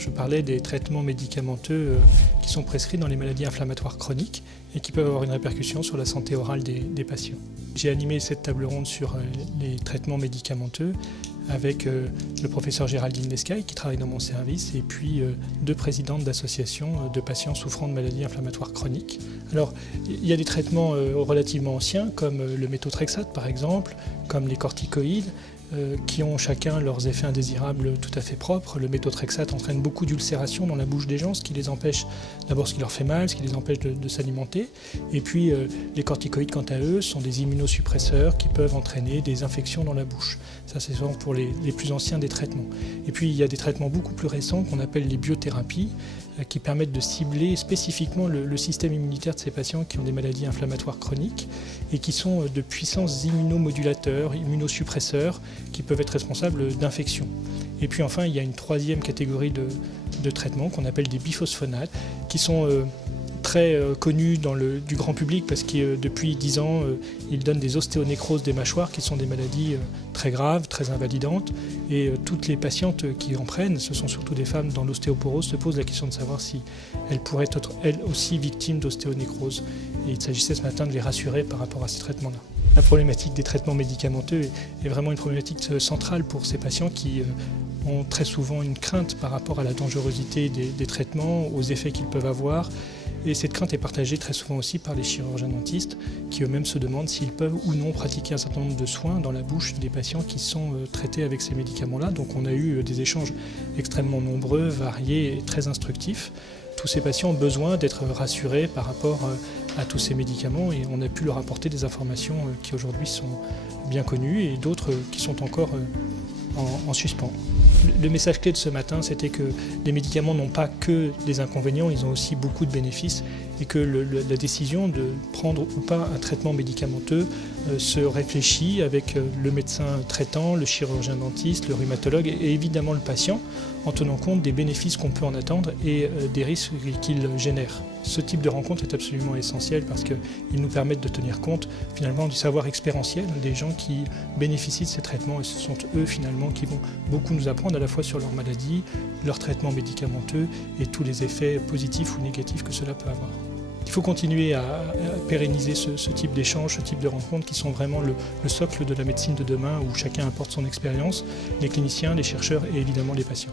je parlais des traitements médicamenteux qui sont prescrits dans les maladies inflammatoires chroniques et qui peuvent avoir une répercussion sur la santé orale des patients. J'ai animé cette table ronde sur les traitements médicamenteux avec le professeur Géraldine Lescaille qui travaille dans mon service et puis deux présidentes d'associations de patients souffrant de maladies inflammatoires chroniques. Alors, il y a des traitements relativement anciens comme le méthotrexate par exemple, comme les corticoïdes, qui ont chacun leurs effets indésirables tout à fait propres. Le méthotrexate entraîne beaucoup d'ulcération dans la bouche des gens, ce qui les empêche, d'abord ce qui leur fait mal, ce qui les empêche de s'alimenter. Et puis les corticoïdes, quant à eux, sont des immunosuppresseurs qui peuvent entraîner des infections dans la bouche. Ça, c'est souvent pour les plus anciens des traitements. Et puis il y a des traitements beaucoup plus récents qu'on appelle les biothérapies, qui permettent de cibler spécifiquement le système immunitaire de ces patients qui ont des maladies inflammatoires chroniques et qui sont de puissants immunomodulateurs, immunosuppresseurs, qui peuvent être responsables d'infections. Et puis enfin, il y a une troisième catégorie de traitements qu'on appelle des biphosphonates, qui sont très connus du grand public parce que depuis 10 ans, ils donnent des ostéonécroses des mâchoires qui sont des maladies très graves, très invalidantes. Et toutes les patientes qui en prennent, ce sont surtout des femmes dans l'ostéoporose, se posent la question de savoir si elles pourraient être elles aussi victimes d'ostéonécrose. Et il s'agissait ce matin de les rassurer par rapport à ces traitements-là. La problématique des traitements médicamenteux est vraiment une problématique centrale pour ces patients qui ont très souvent une crainte par rapport à la dangerosité des traitements, aux effets qu'ils peuvent avoir. Et cette crainte est partagée très souvent aussi par les chirurgiens dentistes qui eux-mêmes se demandent s'ils peuvent ou non pratiquer un certain nombre de soins dans la bouche des patients qui sont traités avec ces médicaments-là. Donc on a eu des échanges extrêmement nombreux, variés et très instructifs. Tous ces patients ont besoin d'être rassurés par rapport à tous ces médicaments et on a pu leur apporter des informations qui aujourd'hui sont bien connues et d'autres qui sont encore en suspens. Le message clé de ce matin, c'était que les médicaments n'ont pas que des inconvénients, ils ont aussi beaucoup de bénéfices et que la décision de prendre ou pas un traitement médicamenteux se réfléchit avec le médecin traitant, le chirurgien dentiste, le rhumatologue et évidemment le patient en tenant compte des bénéfices qu'on peut en attendre et des risques qu'ils génèrent. Ce type de rencontre est absolument essentiel parce qu'ils nous permettent de tenir compte finalement du savoir expérientiel des gens qui bénéficient de ces traitements et ce sont eux finalement qui vont beaucoup nous apprendre à la fois sur leur maladie, leur traitement médicamenteux et tous les effets positifs ou négatifs que cela peut avoir. Il faut continuer à pérenniser ce type d'échanges, ce type de rencontres qui sont vraiment le socle de la médecine de demain où chacun apporte son expérience, les cliniciens, les chercheurs et évidemment les patients.